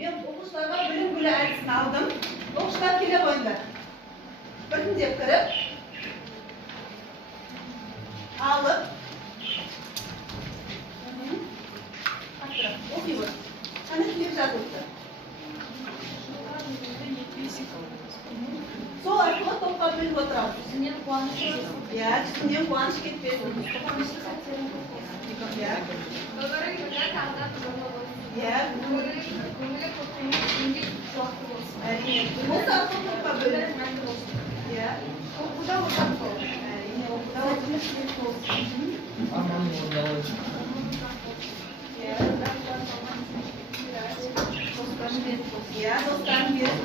Men o'quvchilarga bilim-bilim әдісін aldım. O'quvchilar kela qo'ydilar. Birindep kirib, alib, o'qiymiz. Qani kelib yozibdi. Sol arqылы topqa bölüp oturamiz. Sizden quvanish. Ya, sizden quvanish ketmesin. Ya. Ya. Әрине. Осы арқылы топқа бөліп. Ya. Оқуда отырып бол. Әрине, оқуда отырып болсын. Ya, dostlarım berip.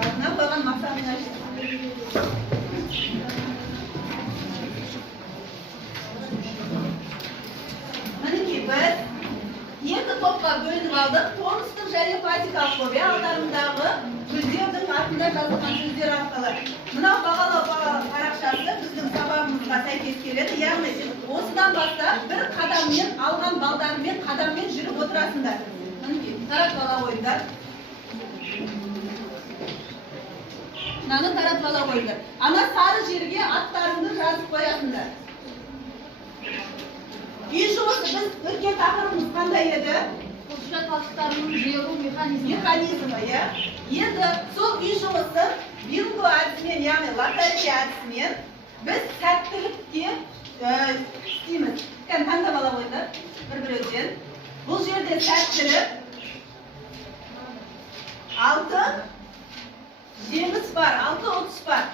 Ardına koygan maqsadını açtım. Мінекей біз екі топқа бөлініп алдық. Тонустық және поэтикалық топ. Алдарындағы гүлдердің артында жазылған сөздер арқылы. Мынау бағалау парақшасы біздің сабағымызға сәйкес келеді. Яғни осыдан бастап бір қадаммен алған балдармен қадаммен жүріп отырасыңдар. Мінекей таратпала қойыңдар. Мынаны таратпала қойыңдар. Ана сары жерге аттарыңды жазып қоясыңдар. Үй жұмысы біз өткен тақырыбымыз қандай еді? Қосымша талшықтарының жиылу механизмі. Я. Енді сол үй жұмысын бинго әдісімен, яғни лотерея әдісімен біз сәттілікке істейміз. Таңдап ала қойыңдар бір-бірден. Бұл жерде сәттілік 6 жеңіс бар, 6 ұтыс бар.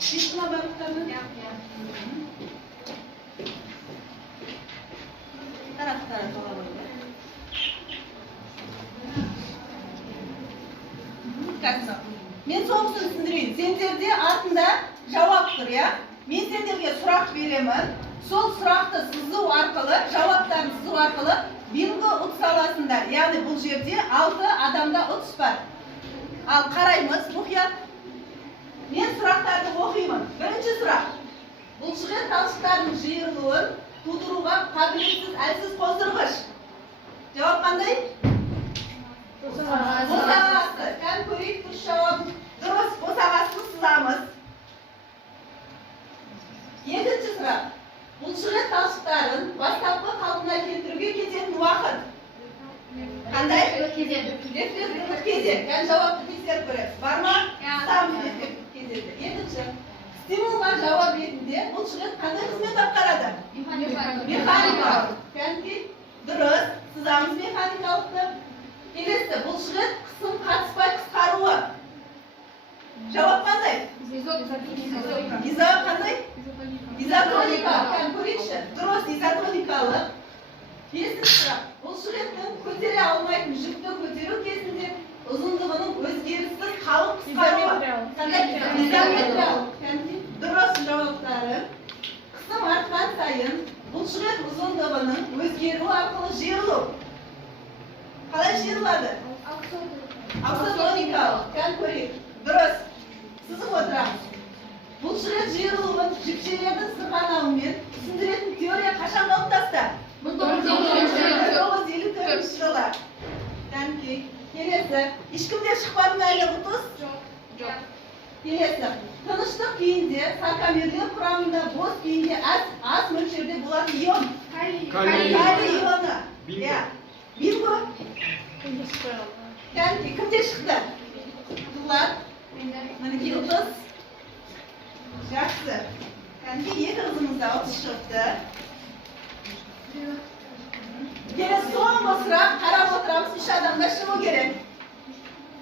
Ешкіна барықтармын? Тарап ала қойыңдар. Мен соғысын түсіндірейін. Сендерде артында жауап тұр, я? Мен сендерге сұрақ беремін. Сол сұрақты сызу арқылы, жауаптарын сызу арқылы бинго ұтыс аласыңдар. Яғни бұл жерде 6 адамда ұтыс бар. Ал қараймыз, мұқият. Мен сұрақтарды оқимын. Бірінші сұрақ. Бұлшықет талшықтарының жиырылуын тудыруға қабілетсіз әлсіз қоздырғыш. Жауап қандай? Босағасы. Кән көрейік дұрыс жауап. Дұрыс, босағасын сызамыз. Екінші сұрақ. Бұлшықет талшықтарын бастапқы қалпына келтіруге кететін уақыт. Қандай? Рефлекторлық кезек. Кән жауапты тексеріп көресіз. Бар ма? Сам рефлекторлық кезекті. Екінші. Стимулға жауап ретінде бұлшықет қандай қызмет атқарады? Механикалық. Кәнки дұрыс. Сызамыз механикалықты. Келесі, бұлшықет қысым қатыспай қысқаруы. Жауап қандай? Изо қандай? Изотоникалық. Кән көрейікші. Дұрыс, изотоникалық. Келесі сұрақ. Бұлшықеттің көтере алмайтын жүкті көтеру кезінде ұзындығының өзгеріссіз қалып қысқаруы. Қандай? Изометриялық. Дұрыс жауаптары. Қысым артқан сайын бұлшықет ұзындығының өзгеруі арқылы жиырылу. Қалай жиырылады? Аксотоникалық. Кән көрейік. Дұрыс. Сызып отырамыз. Бұлшықет жиырылуын жіпшелердің сырғанауымен түсіндіретін теория қашан қалыптасты? 1954 жылы. Кәнки. Келесі. Ешкімде шықпады әлі ұтыс? Жоқ. Келесі. Тыныштық күйінде саркомерлер құрамында бос күйінде аз мөлшерде болатын ион. Калий ионы. Бинго. Кәнки. Кімде шықты? Тұлар. Мінекей ұтыс. Жақсы. Кәнки екі қызымызда ұтыс шықты. Келесі соңғы сұрақ қарап отырамыз. Үш адамда шығу керек.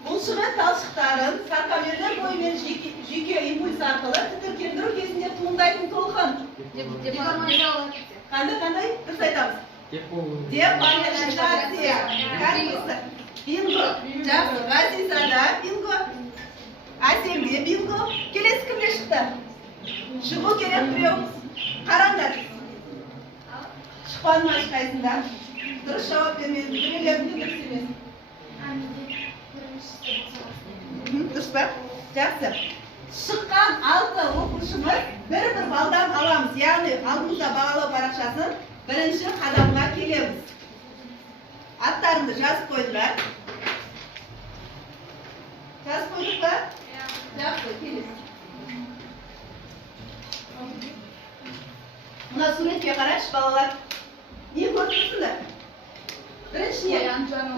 Бұлшықет талшықтарын саркомерлер бойымен жүйке импульс арқылы тітіркендіру кезінде туындайтын толқын. Қандай? Дұрыс айтамыз. Деполяризация. Бинго. Жақсы. Ғазизада бинго. Әсемде бинго. Келесі кімде шықты? Шығу керек біреу. Қараңдар. Шықпады ма ешқайсында? Дұрыс жауап бермеді. Біреулерінде дұрыс емес. Дұрыс па? Жақсы. Шыққан 6 оқушымыз бір-бір балдан аламыз. Яғни алдымызда бағалау парақшасын бірінші қадамға келеміз. Аттарыңды жазып қойдыңдар. балалар. Не көріп тұрсыңдар? Бірінші не?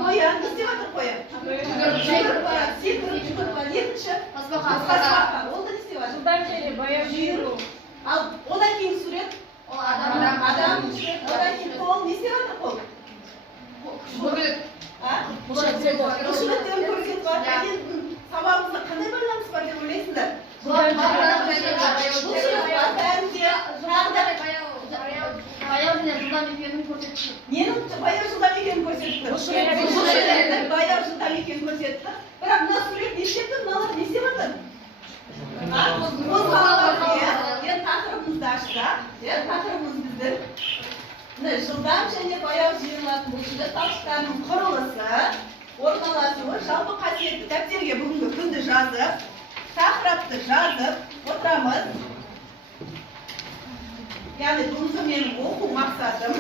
Қоян. Не істеп жатыр қоян? Жүгіріп барады, секіріп жүгіріп барады. Екінші? Тасбақа. Ол да не істеп жатыр? Жылдам және баяу жүру. Ал одан кейін сурет? Ол адам. Одан кейін қол. Не істеп жатыр қол? Бұлшықеттерін көрсетіп бар. Әкелдің сабағымызда қандай байланыс бар деп ойлайсыңдар? Бұлшық бар, бәрінде. Баяу және жылдам екенін көрсетті. Ненің баяу жылдам екенін көрсетіп тұр? Бұлшықеттердің баяу жылдам екенін көрсетіп тұр. Бірақ мына сурет не істеп тұр? Мыналар не істеп жатыр? Енді тақырыбымызды ашсақ, тақырыбымыз біздің жылдам және баяу жиырылатын бұлшықет талшықтарының құрылысы, орналасуы, жалпы қасиетті дәптерге бүгінгі күнді жазып, тақырыпты жазып отырамыз. Яғни бүгінгі менің оқу мақсатым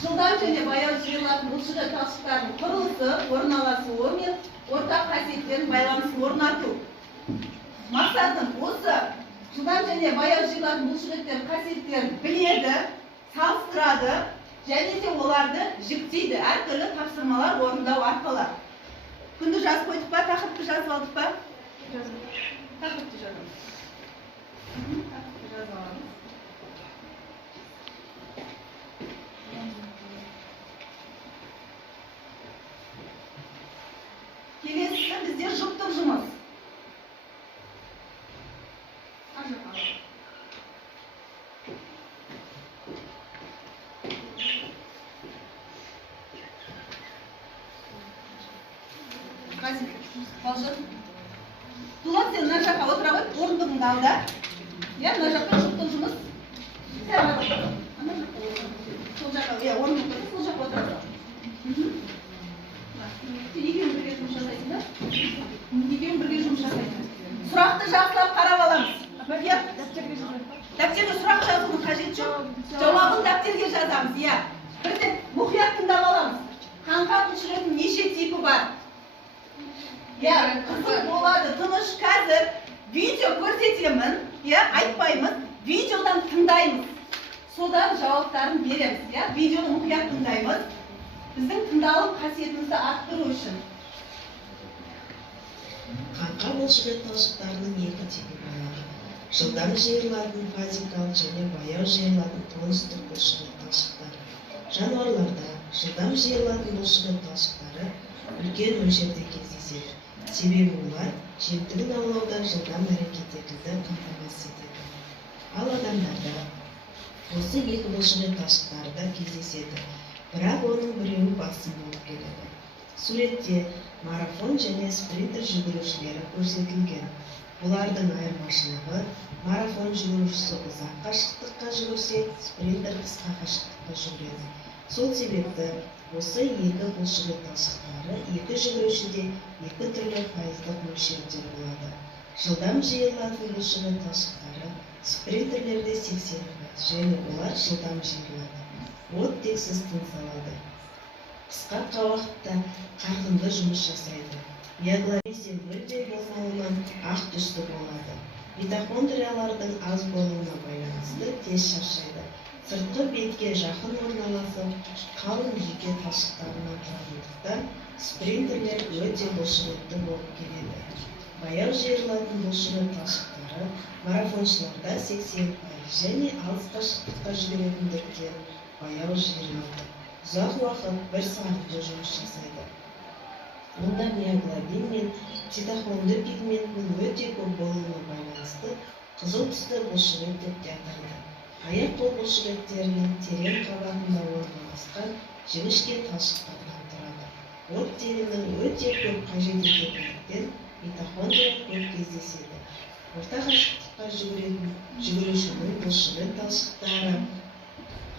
жылдам және баяу жиырылатын бұлшықет талшықтарының құрылысы, орналасуы мен ортақ қасиеттерінің байланысын орнату. Мақсатым осы жылдам және баяу жиырылатын бұлшықеттердің қасиеттерін біледі, салыстырады және де оларды жіктейді әртүрлі тапсырмалар орындау арқылы. Күнді жазып қойдық па, тақырыпты жазып алдық па? Тақырыпты жазамыз. Тақырыпты жазып аламыз. Келесісі бізде жұптық жұмыс. Дулат, сен мына жаққа отыра ғой, орындығыңды ал да. Мына жаққа жұптық жұмыс. Сол жаққа, орындық қойды, сол жаққа отыра. Сен екеуің бірге жұмыс жасайсың да? Екеуің бірге жұмыс жасайсың. Сұрақты жақсылап қарап аламыз. Дәптерге сұрақ жазудың қажет жоқ. Жауабын дәптерге жазамыз, Бірден мұқият тыңдап аламыз. Қаңқа бұлшықеттің неше типі бар? Қызық болады, тыныш. Қазір видео көрсетемін, айтпаймыз, видеодан тыңдаймыз. Содан жауаптарын береміз, видеоны мұқият тыңдаймыз. Біздің тыңдалым қасиетімізді арттыру үшін. Қаңқа бұлшықет талшықтарының екі типі болады. Жылдам жиырылатын фазикалық және баяу жиырылатын тонустық бұлшықет талшықтары. Жануарларда жылдам жиырылатын бұлшықет талшықтары үлкен мөлшерде кездеседі. Себебі олар жемтігін аулауда жылдам әрекет етуді қамтамасыз етеді. Ал адамдарда осы екі бұлшықет талшықтары да кездеседі. Бірақ оның біреуі басым болып келеді. Суретте марафон және спринтер жүгірушілері көрсетілген. Бұлардың айырмашылығы марафон жүгірушісі ұзақ қашықтыққа жүгірсе, спринтер қысқа қашықтыққа жүгіреді. Сол себепті осы екі бұлшықет талшықтары екі жүгірушіде екі түрлі пайыздық мөлшерде болады. Жылдам жиырылатын бұлшықет талшықтары спринтерлерде 80%, және олар жылдам жиырылады. Оттексіз тыныс алады. Қысқа уақытта қарқынды жұмыс жасайды. Миоглобин мүлде болмауынан ақ түсті болады. Митохондриялардың аз болуына байланысты тез шаршайды. Сыртқы бетке жақын орналасып, қалың жүйке талшықтарынан тұратындықтан спринтерлер өте бұлшықетті болып келеді. Баяу жиырылатын бұлшықет талшықтары марафоншыларда 80%, және алыс қашықтыққа жүгіретіндіктен баяу жиырылады. Ұзақ уақыт бір сағатта жұмыс жасайды. Онда миоглобин мен цитохромды пигментінің өте көп болуына байланысты қызыл түсті бұлшықет деп те аталады. Аяқ-қол бұлшықеттерінің терең қабатында орналасқан жіңішке талшықтардан тұрады. Оттегінің өте көп қажет ететіндіктен митохондрия көп кездеседі. Орта қашықтыққа жүгірушінің бұлшықет талшықтары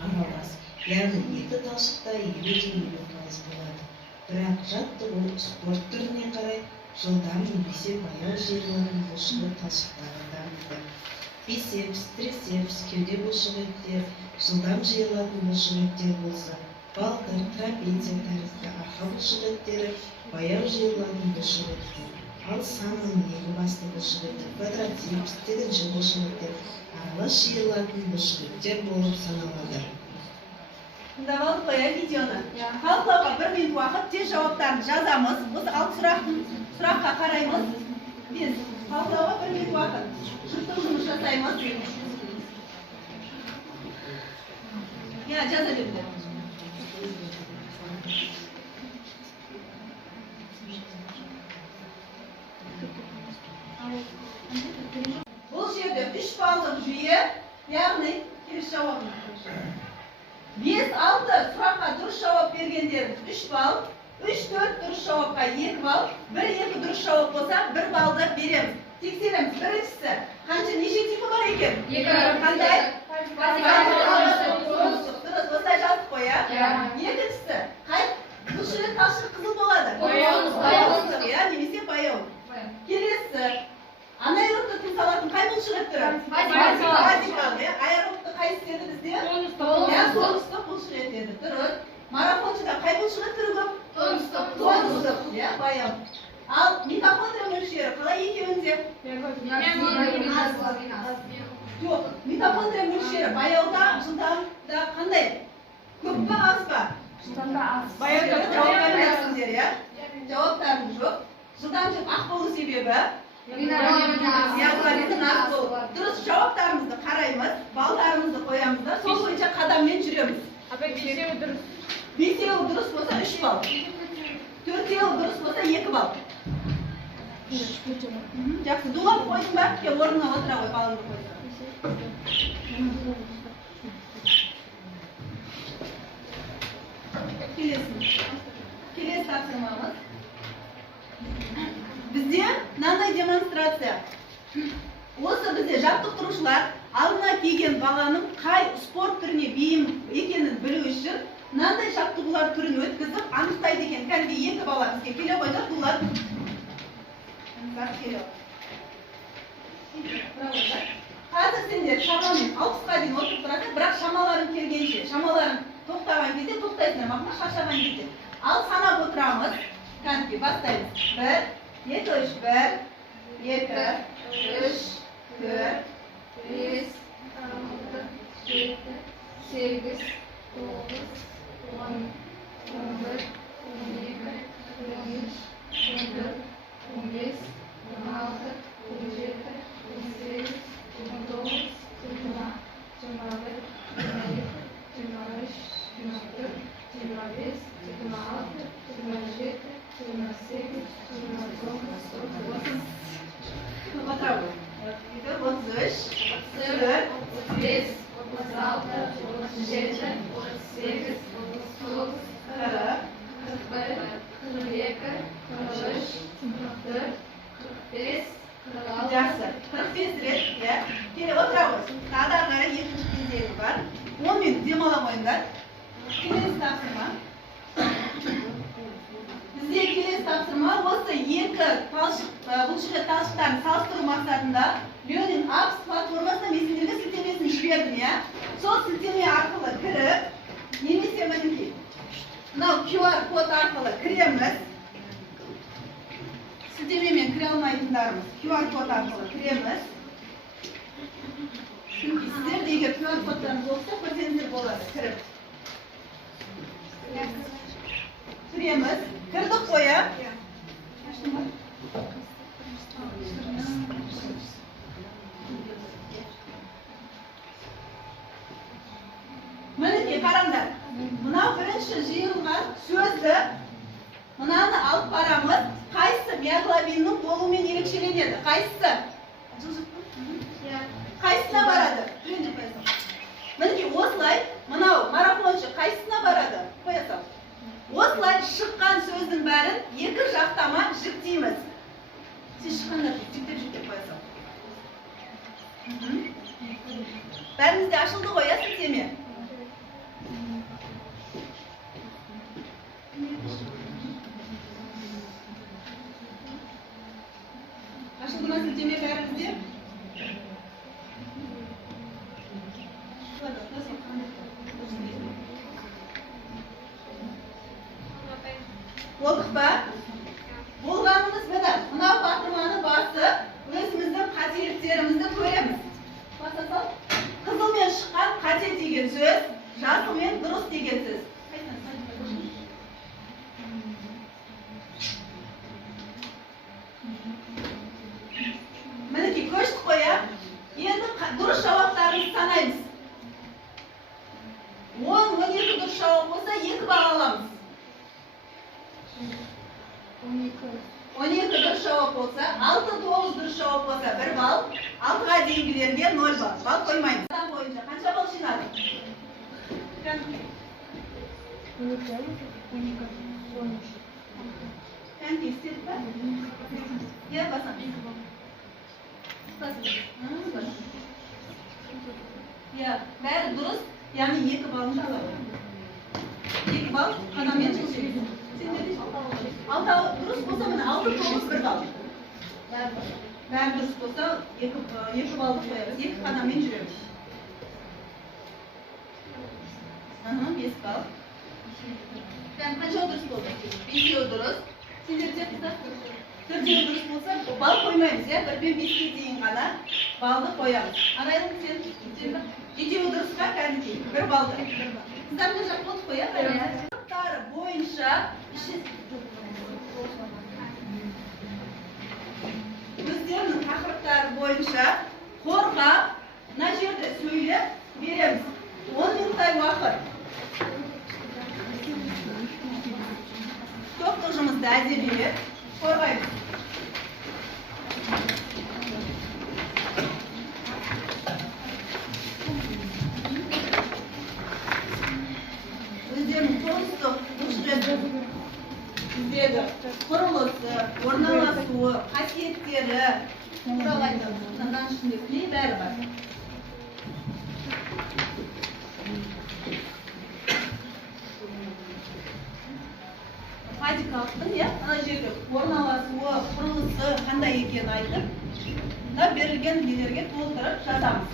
аралас. Яғни екі талшықта 50-50% болады. Бірақ жаттығу спорт түріне қарай жылдам немесе баяу жиырылатын бұлшықет талшықтары дамиды. Бицепс, трицепс, кеуде бұлшықеттер, жылдам жиырылатын бұлшықеттер болса, балтыр, трапеция тәрізді арқа бұлшықеттері баяу жиырылатын бұлшықеттер. Ал санның екі басты бұлшықеттер, квадрацепс, тігінші бұлшықеттер аралас жиырылатын бұлшықеттер болып саналады. Тыңдап алдық қой, видеоны. Талқылауға 1 минут уақыт, тез жауаптарын жазамыз. Осы 6 сұраққа қараймыз. Тез талқылауға 1 минут уақыт. Жұрттық жұмыс жасаймыз. Жаза берді. Бұл жерде 3 баллық жүйе, яғни келесі жауабын. 5-6 сұраққа дұрыс жауап бергендеріңіз 3 балл, 3-4 дұрыс жауапқа 2 балл, 1-2 дұрыс жауап болса 1 баллды береміз. Тексереміз. Біріншісі, қанша неше типі бар екен? 2. Қандай? Дұрыс, осылай жаздық қой, я? Екіншісі, бұлшық талшық қызыл болады? Бояулық, немесе бояулық. Келесі, анаэробты тыныс қай бұлшық ет түрі? Радикал, аэробты қайсы еді бізде? Тонустық бұлшық ет еді. Дұрыс. Марафоншыда қай бұлшық ет түрі көп? Тонустық, бояулық. Ал митохондрия мөлшері қалай екеуінде? Жоқ, митохондрия мөлшері баяуда, жылдамда қандай? Көп па, аз ба? Баяуда жауап бермейсіңдер, жауаптарың жоқ. Жылдамдық ақ болу себебі? Гемоглобиннің аз болу. Дұрыс, жауаптарымызды қараймыз, балдарымызды қоямыз да, сол бойынша қадаммен жүреміз. Бесеуі дұрыс болса 3 балл. Төртеуі дұрыс болса 2 балл. Жақсы, дулап қойдың ба? Орнына отыра қой, балыңды қойса. Келесі тапсырмамыз. Бізде мынандай демонстрация. Осы бізде жаттықтырушылар алдына келген баланың қай спорт түріне бейім екенін білу үшін мынандай жаттығулар түрін өткізіп анықтайды екен. Кәдімгі 2 бала бізге келе қойды, бұлар. Қазір сендер шамамен 60-қа дейін отырып тұрасың, бірақ шамаларың келгенше, шамаларың тоқтаған кезде тоқтайсыңдар, мақна шаршаған кезде. Ал санап отырамыз, кәдімгі бастаймыз. 1, 2, 3, 1, 2, 3, 4, 5, 6, 7, 8, 9, 10, 11, 12, 13, 14, 15, 16, Жақсы, 45 рет, келе отырамыз. Адар қара екінші кезегі бар. 10 минут демаламайындар. Келесі тапсырма. Бізде келесі тапсырма осы 2 бұлшық ет талшықтарын салыстыру мақсатында Ленин Апс платформасына мен сендерге сілтемесін жібердім, сол сілтеме арқылы кіріп, немесе мінекей, мынау QR код арқылы кіреміз. Сілтемемен кіре алмайтындарымыз QR код арқылы кіреміз. Сіздер егер QR кодтарыңыз болса, көрсеңіздер болады кіріп. Кіреміз. Кірдік қоя. Мінекей қараңдар. Мынау бірінші жиылған сөзді мынаны алып барамыз. Қайсы миоглобиннің болуымен ерекшеленеді? Қайсысы? Қайсына барады? Мінекей осылай, мынау марафоншы қайсына барады? Қоясам. Осылай шыққан сөздің бәрін 2 жақтама жіктейміз. Сіз шыққандар жіктеп қоясам. Бәрімізде ашылды ғой, сілтеме? Ашылды ма сілтеме бәрімізде? Болдық па? Болғанымыз міне, мынау батырманы басып, өзіміздің қателіктерімізді көреміз. Қызылмен шыққан қате деген сөз жасымен дұрыс деген сөз. Мінекей көштік қой, иә? Енді дұрыс жауаптарымызды санаймыз. 10-12 дұрыс жауап болса, 2 баға аламыз. 12 дұрыс жауап болса, 6-9 дұрыс жауап болса 1 балл, 6-ға дейінгілерге 0 балл. Балл қоймаймыз. Адам бойынша қанша балл жинадық? Кәнті істедік па? Иә, басам. Иә, бәрі дұрыс, яғни 2 баллын алады. 2 балл қанамен жүреді. Алтауы дұрыс болса, міне 6-9 1 балл. Бәрі дұрыс болса, 2 баллды қоямыз, 2 қанамен жүреміз. 5 балл. Қанша дұрыс болды? 5-еу дұрыс. Сендерде қыздар? 4-еу дұрыс болса, балл қоймаймыз, иә? 1-бен 5-ке дейін ғана балды қоямыз. Арайлым, сен 7-еу дұрыс па, кәдімгі? 1 балды. Қыздармен жақ болды қоя? Тақырыптары бойынша өздерінің тақырыптары бойынша қорғап, мына жерде сөйлеп береміз. 10 минуттай уақыт. Топтық жұмысты әдебиет қорғаймыз. Өздерінің тұрмыстық жүздегі құрылысы, орналасуы, қасиеттері туралы айтамыз. Мынаның ішінде не бәрі бар. Фазикалықтың, иә, ана жерде орналасуы, құрылысы қандай екенін айтып, берілген нелерге толтырып жазамыз.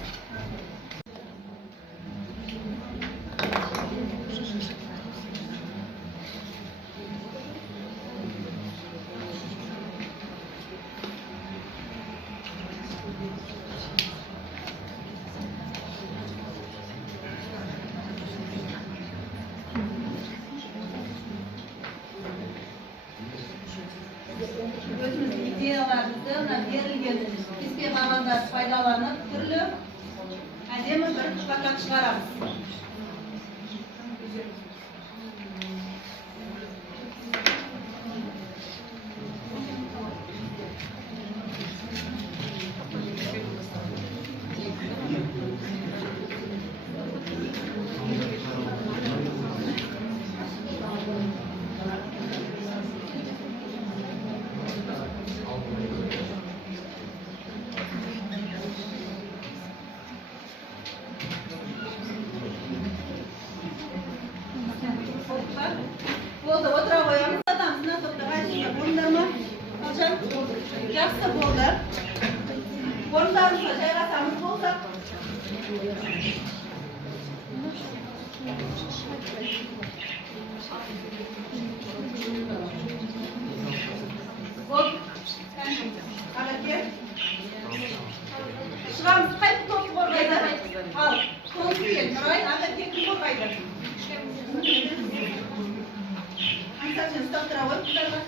Өзіміздің идеяларымызды берілген кеспе қағаздарды пайдаланып, түрлі әдемі бір плакат шығарамыз. Болды, отыра қоямыз. Адамыз, мына топтағы әжеге болыңдар ма? Қалжан? Жақсы болды. Орындарымызға жайғасамыз болсақ. Болды. Ағаке. Шығамыз, қайты топты қорғайды? Ал, соңыз кел, Нұрай, ағаке кім қорғайды? Ансасын ұстап тұра ғой, құдарға.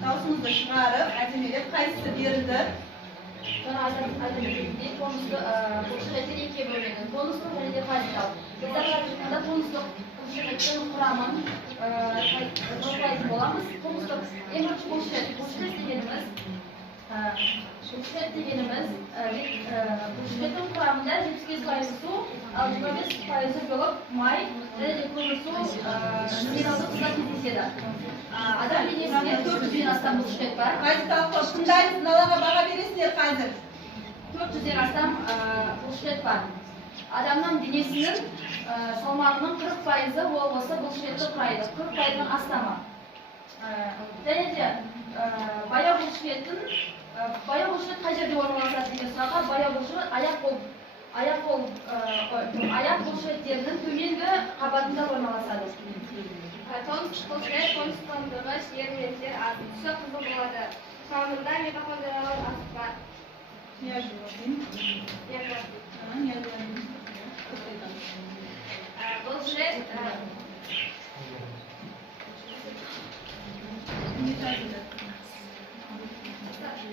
Даусымызды шығарып, әдемелеп, қайсысы берілді? Жаңа айтатындай конусты бұлшықеттер екіге бөлінеді. Конустық және де фазикалық. Біздер қазіргі конустық бұлшықеттің құрамын талқылайтын боламыз. Конустық ең бірінші бұлшықет дегеніміз бұлшықеттің құрамында 75% су, ал 25% белок, май және де көмірсу минералдық тұздар кездеседі. Адам денесінде 400-ден астам бұлшықет бар. Фазикалық топ тыңдаймыз, мыналарға баға бересіздер қазір. 400-ден астам бұлшықет бар. Адамның денесінің салмағының 40% ол болса бұлшықетті құрайды. 40%-дан астамы. Және де баяу бұлшықет қай жерде орналасады деген сұраққа, баяу бұлшықет аяқ бұлшықеттерінің төменгі қабатында орналасады. Тонус бұлшықет конустандырғыш ерітінділер түсі қызыл болады. Құрамында митохондриялар ағза бар. Bullshit.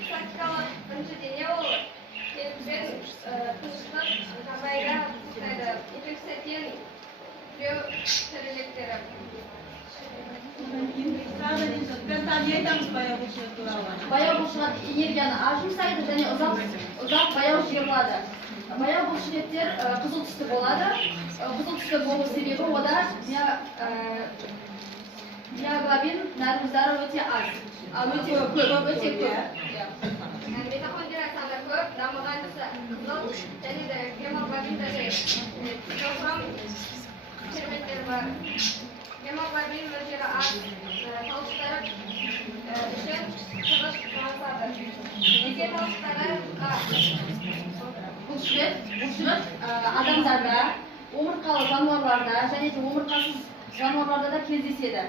Sakkalı önceden yolu. Kelibsen kızıştın, kabayga, ipek setin, biyo terelekleri. Баяу бұлшық энергияны аз жұмсайды және ұзақ баяу жиырылады. Баяу бұлшықеттер қызыл түсті болады. Қызыл түсті болу себебі ода миоглобин нәріміздері өте аз. Өте көп. Mitohondriyalarda ko'p damg'an qizil және de gemoglobindagi kofram fermentlar bor. Gemoglobin mөлшері аз, талшықтары үшін тығыз тоғысады. Неге талшықтары Бұлшық адамдарда, омыртқалы жануарларда және де омыртқасыз жануарларда да кездеседі.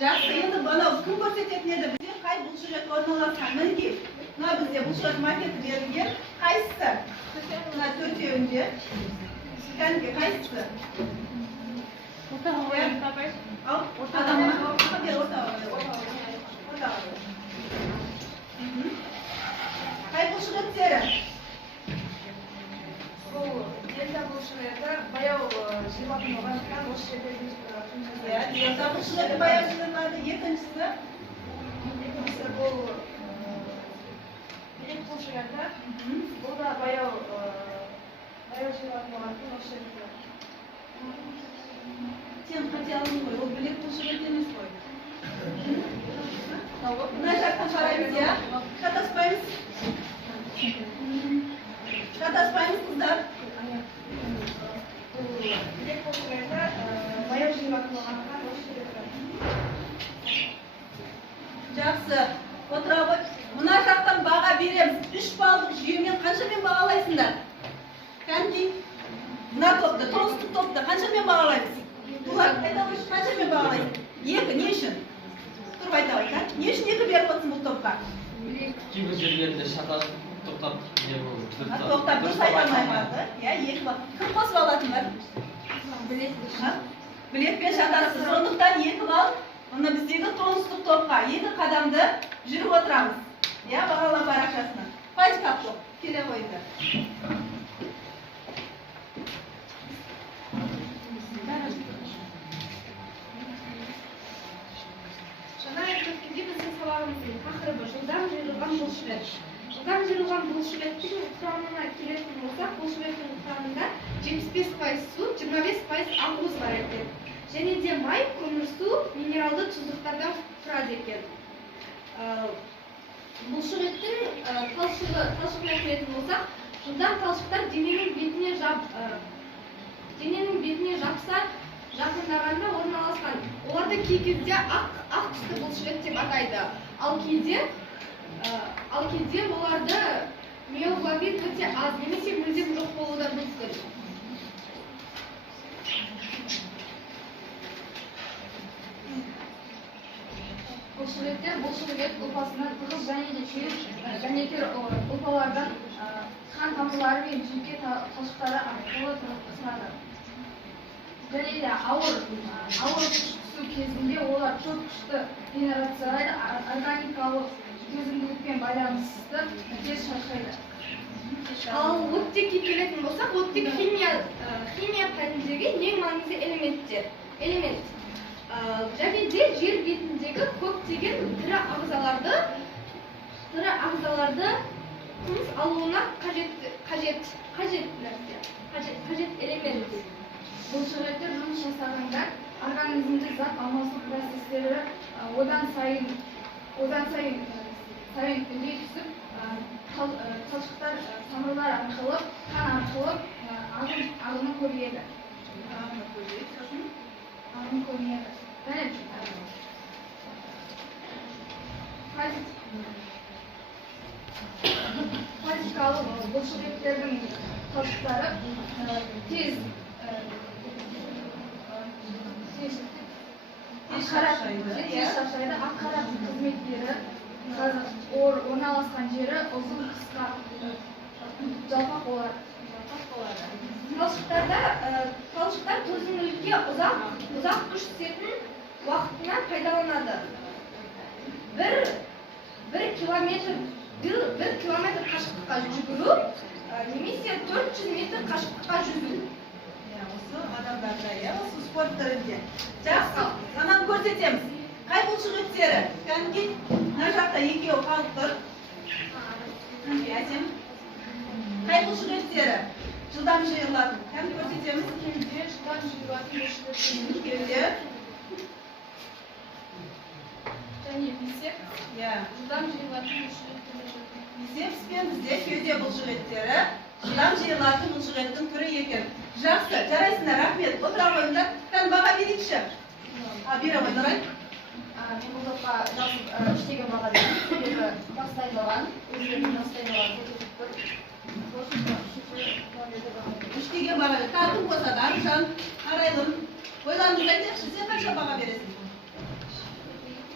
Жақсы, енді бұны кім көрсететін еді? Бізде қай бұлшық орналасқан? Мінекей. Мына бізде бұлшық макеті берілген. Қайсысы? Мына төртеуінде. Кәніге қайсысы? Ал, адамға. Бер, ортаға. Қай бұлшық еттері? бұл делта бұлшық баяу жиырылатын болғандықтан осы жерде Делта бұлшық еті баяу жиырылады. Екіншісі? бұл білек бұлшық еті. Бұл да баяу жиырылатын болғандықтан осы жерде. Сен қате алдың ғой, ол білек бұлшық еті емес қой. Мына жақтан қараймыз, я? Шатаспаймыз. Шатаспаймыз, қыздар. Білек бұлшық еті баяу жиырылатын болғандықтан осы жерде. Жақсы. Отыра ғой. Мына жақтан баға береміз. 3 балдық жүйемен қаншамен бағалайсыңдар? Кәнди? Мына топты, тоңыстық топты қаншамен бағалаймыз? Дулат, айта қойшы, қаншамен бағалайсың? 2, не үшін? Тұрып айта қойшы, не үшін 2 беріп отырсың бұл топқа? Кейбір жерлерінде шатақ тоқтап Тоқтап, дұрыс айта алмаймады. 2 бар. Кім қосып алатын бар? Білек пен шатасы. Сондықтан 2 бал. Оны біздегі тоңыстық топқа 2 қадамды жүріп отырамыз. Бағалау парақшасына. Қайсы қаптық? Келе қойды. Жаңа айтып өткендей біздің сабағымыздың тақырыбы жылдам жиырылған бұлшық. Жылдам жиырылған бұлшық еттің құрамына келетін болсақ, бұлшық еттің құрамында 75% су, 25% ақуыз бар екен. Және де май, көмірсу, минералды тұздықтардан тұрады екен. Бұлшық еттің талшығына келетін болсақ, жылдам талшықтар дененің бетіне жапса жақындағанда орналасқан. Оларды кей кезде ақ түсті бұлшық ет деп атайды. Ал кейде оларды миоглобин өте аз немесе мүлдем жоқ болуы да мүмкін. Бұлшық ет ұлпасынан тығыз және де шүйір дәнекер ұлпалардан қан тамырлары мен жүйке талшықтары арқылы тұрады. Және де ауыр түсу кезінде олар көп күшті регенерациялайды, органикалық төзімділікпен байланысты тез шаршайды. Ал оттекке келетін болсақ, оттек химия пәніндегі ең маңызды элемент. Және де жер бетіндегі көптеген тірі ағзаларды тыныс алуына қажет элемент. Бұлшық еттер жұмыс жасағанда организмде зат алмасу процестері одан сайын үдей түсіп, талшықтар тамырлар арқылы, қан арқылы ағыны көбейеді. Фазикалық бұлшық еттердің талшықтары тез шаршайды. Ақ қараттың қызметтері Қазір орналасқан жері ұзын қысқа жалпақ болады. Талшықтар төзімділікке ұзақ күш түсетін уақытына пайдаланады. Bir kilometr қашықтыққа жүгіру немесе 400 метр қашықтыққа жүзу. Осы адамдарда, осы спорт түрінде. Жақсы, санан көрсетеміз. Қай бұлшық еттері? Кәнге, мына жақта екеуі қалып тұр. Әсем. Қай бұлшық еттері? Жылдам жиырылатын. Кәнге көрсетеміз. Кеуде жылдам жиырылатын бұлшық еттері. Кеуде. Және бисеп Иә. жылдам жиырылатын бұлшық еттері. Бисепс пен бізде кеуде бұлшық еттері жылдам жиырылатын бұлшық еттің түрі екен. Жақсы, жарайсыңдар, рахмет. Отыра қойыңдар. Кән баға берейікші. Бере қой, Нұрай. Мен бұл топқа жалпы 3 деген баға беремін. Себебі тастайдылған, өздерінің тастайдылған көтетіп тұр. 3 деген баға береді. Тағым қосады, Аружан, Арайлым. Ойларыңызды айтайықшы, сен қанша баға бересің?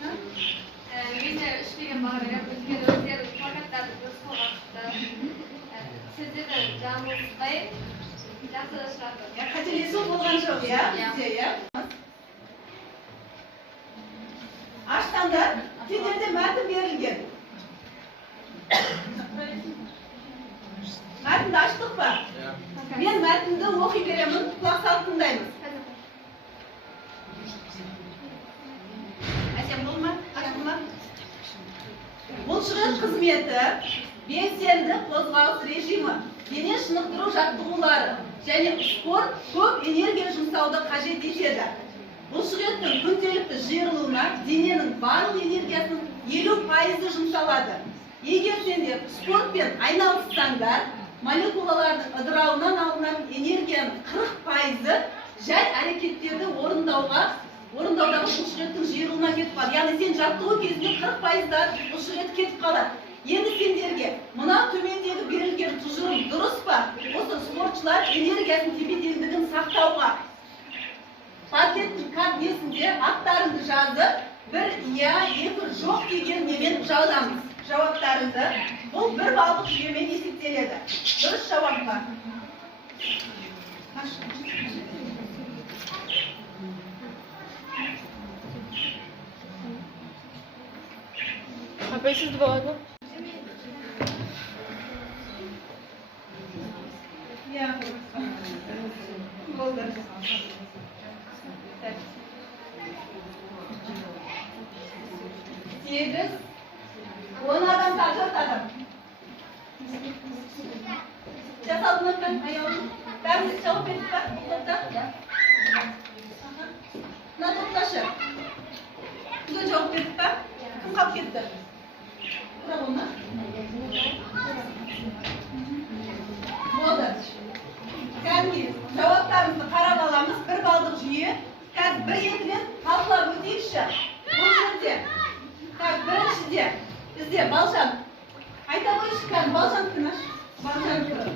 Мен 3 деген баға беремін. Өйткені өздері плакаттарды дұрыс қойғаншылықта. Сіздерді жаңылыспай жақсы да шығарды. Қателесу болған жоқ, иә? Бізде, иә? Аштаңдар, сендерде мәтін берілген. Мәтінді аштық па? Мен мәтінді оқи беремін, құлақ салып тыңдаймыз. Әсем болма, ашылма. Бұлшық ет қызметі, белсенді қозғалыс режимі, дене шынықтыру жаттығулары және спорт көп энергия жұмсауды қажет етеді. Бұлшық еттің күнделікті жиырылуына дененің барлық энергиясының 50% жұмсалады. Егер сендер спортпен айналыссаңдар, молекулалардың ыдырауынан алынған энергияның 40% жай әрекеттерді орындаудағы бұлшық еттің жиырылуына кетіп қалады. Яғни сен жаттығу кезінде 40% бұлшық ет кетіп қалады. Енді сендерге мына төмендегі берілген тұжырым дұрыс па? Осы спортшылар энергиясының тепе-теңдігін сақтауға пакеттің картесінде аттарыңды жазып, бір иә, екі жоқ деген немен жазамыз жауаптарыңды. Бұл бір балдық жүйемен есептеледі. Дұрыс жауапқа. Апайсыз болады ма? Иә, болды. 8, 10 адам тағып. Жасалдың өткен аяуын. Бәріміз жауап бердік па? Бұл топта? Мына топташы. Күзге жауап бердік па? Кім қалып кетті? Тұра болма. Болды. Кәдімгі жауаптарымызды қарап аламыз. Бір балдық жүйе. Қазір бір-екіден талқылап өтейікші. Бұл жерде. Біріншіде бізде Балжан. Айта қойшы кәдім, Балжан кінаш. Балжан кінаш.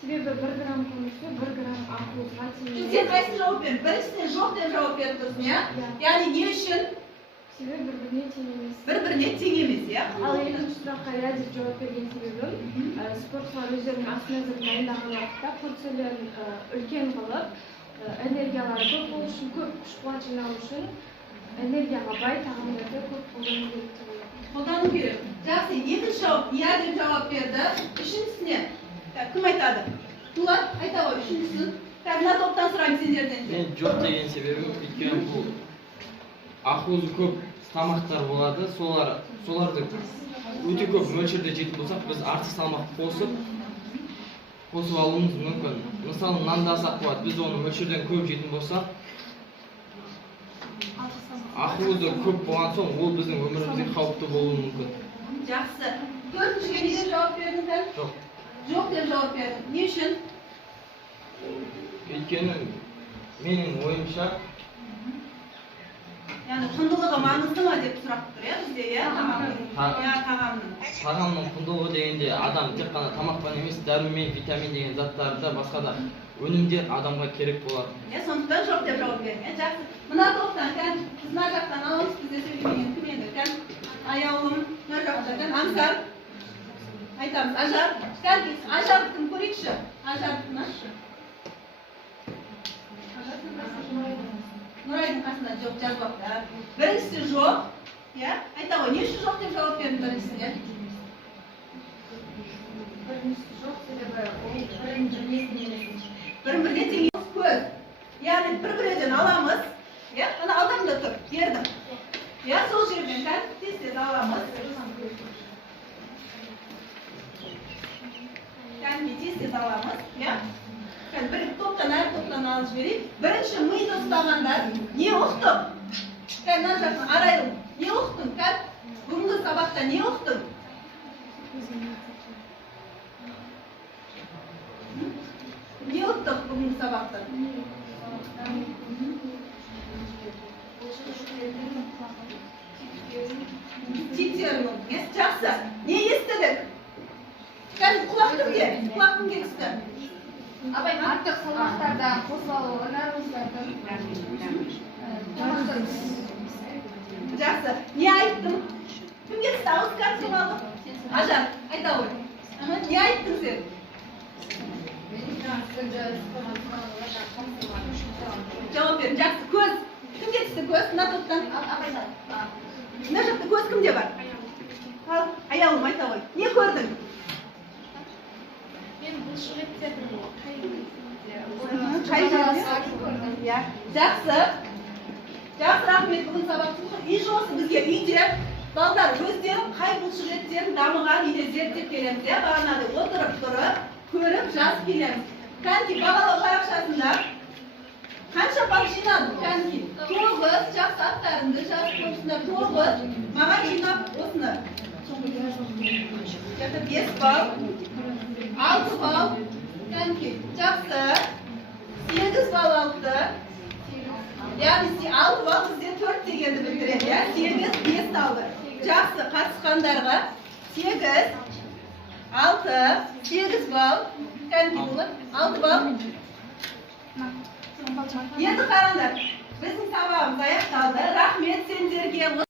Себебі 1 грамм көмірсі 1 грамм ақуызға тең. Сен қайсың жауап бердің? Біріншісіне жоқ деп жауап беріп тұрсың, иә? Яғни не үшін? Себебі бір-біріне тең емес. Бір-біріне тең емес, иә? Ал екінші сұраққа иә деп жауап берген себебім, спортшылар өздерінің асмезін дайындаған уақытта порцияларын үлкен қылып, энергиялары көп болу үшін, көп күш-қуат жинау үшін энергияға бай тағамдарды көп қолдану керек деп ойлаймын. Қолдану керек. Жақсы, екінші жауап иә деп жауап берді. Үшіншісіне кім айтады? Дулат, айта ғой, үшіншісін. Мына топтан сұраймын сендерден. Мен жоқ деген себебім, өйткені бұл ақуызы көп салмақтар болады, соларды өте көп мөлшерде жейтін болсақ, біз артық салмақ қосып алуымыз мүмкін. Мысалы, нанды асақ болады, біз оны мөлшерден көп жейтін болсақ, ақуызы көп болған соң, ол біздің өмірімізге қауіпті болуы мүмкін. Жақсы. Төртіншіге неден жауап бердің сен? Жоқ. Жоқ деп жауап бердің. Не үшін? Өйткені менің ойымша, яғни құндылығы маңызды ма деп сұрақ тұр, иә бізде, иә? тағамның құндылығы дегенде адам тек қана тамақтан емес дәрумен, витамин деген заттарды басқа да өнімдер адамға керек болады. Сондықтан жоқ деп жауап бердің. Жақсы. Мына топтан кән біз мына жақтан аламыз, бізде сөйлемеген кім енді? Кән аяулым мына жақта кән Аңсар айтамыз. Ажар. Кән Ажарды кім көрейікші? Ажарды нашы. Нұрайдың қасында жоқ жазбақта. Біріншісі жоқ. Ya, ayta ғой, не үшін жоқ деп жауап бердің біріншісіне? Біріншісі жоқ, себебі бір-біріне тең емес көз. Яғни бір-бірден аламыз. Ya, ана алдымда тұр, бердім. Ya, сол жерден кән тез-тез аламыз. Кәнге тез-тез аламыз. Ya, кән бір топтан әр топтан алып жіберейік. Бірінші миды ұстағандар не ұқтым? Кән мына жақтан арайлым. Не ұқтың, кән? Бүгінгі сабақта не ұқтың? Не ұқтық бүгінгі сабақта? Титермін. Жақсы. Не естідік? Кән құлақ кімде? Құлақ кімге түсті? Абай, артық салмақтардан қозғалу, ынарымыздардың Жақсы. Не айттым? Кімге түсті? Ауыз кән соғалды? Ажар, айта ғой. Не айттың сен? Жауап берін. Жақсы. Көз. Кімге түсті көз? Мына топтан. Мына жақта көз кімде бар? Аяулым айта ғой. Не көрдің? Мен бұлшықеттердің Қай жерде? Жақсы. Жақсы, рахмет. Бүгін сабақтың үй жұмысы бізге үйде балдар өздерін қай бұлшықеттерін дамыған үйде зерттеп келеміз. Бағанады отырып тұрып, көріп, жазып келеміз. Кәнки бағалау парақшасында қанша бал жинадың? Кәнки 9 жақсы аттарыңды жазып қойсыңдар. 9 маған жинап осыны. 5 бал, 6 бал. Кәнки жақсы. 8 бал алды. Яғни 6 бал бізде 4 дегенді білдіреді. 8, 5 алды. Жақсы, қатысқандарға 8, 6, 8 бал. Кәнки бұлы 6 бал. Енді қараңдар. Біздің сабағымыз аяқталды. Рахмет сендерге.